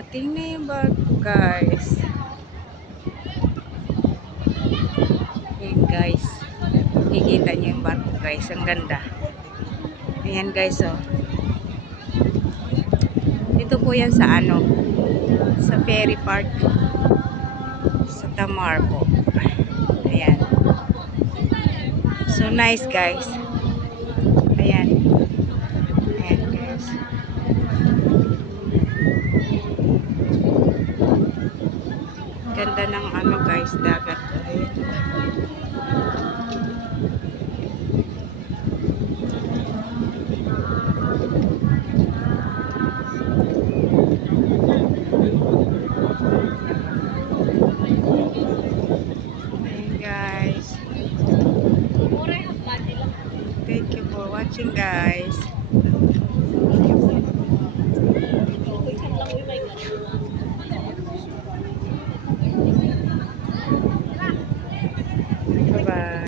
Dumating na yung barko, guys. Ayan, guys. Kikita niyo yung barko, guys. Ang ganda. Ayan, guys, oh. Dito po yan sa ano, sa ferry park. Sa Tamar po. Ayan. So nice, guys. Ayan. Ayan, guys. Ganda ng ano, guys, dagat. Ayan. Thank you for watching, guys.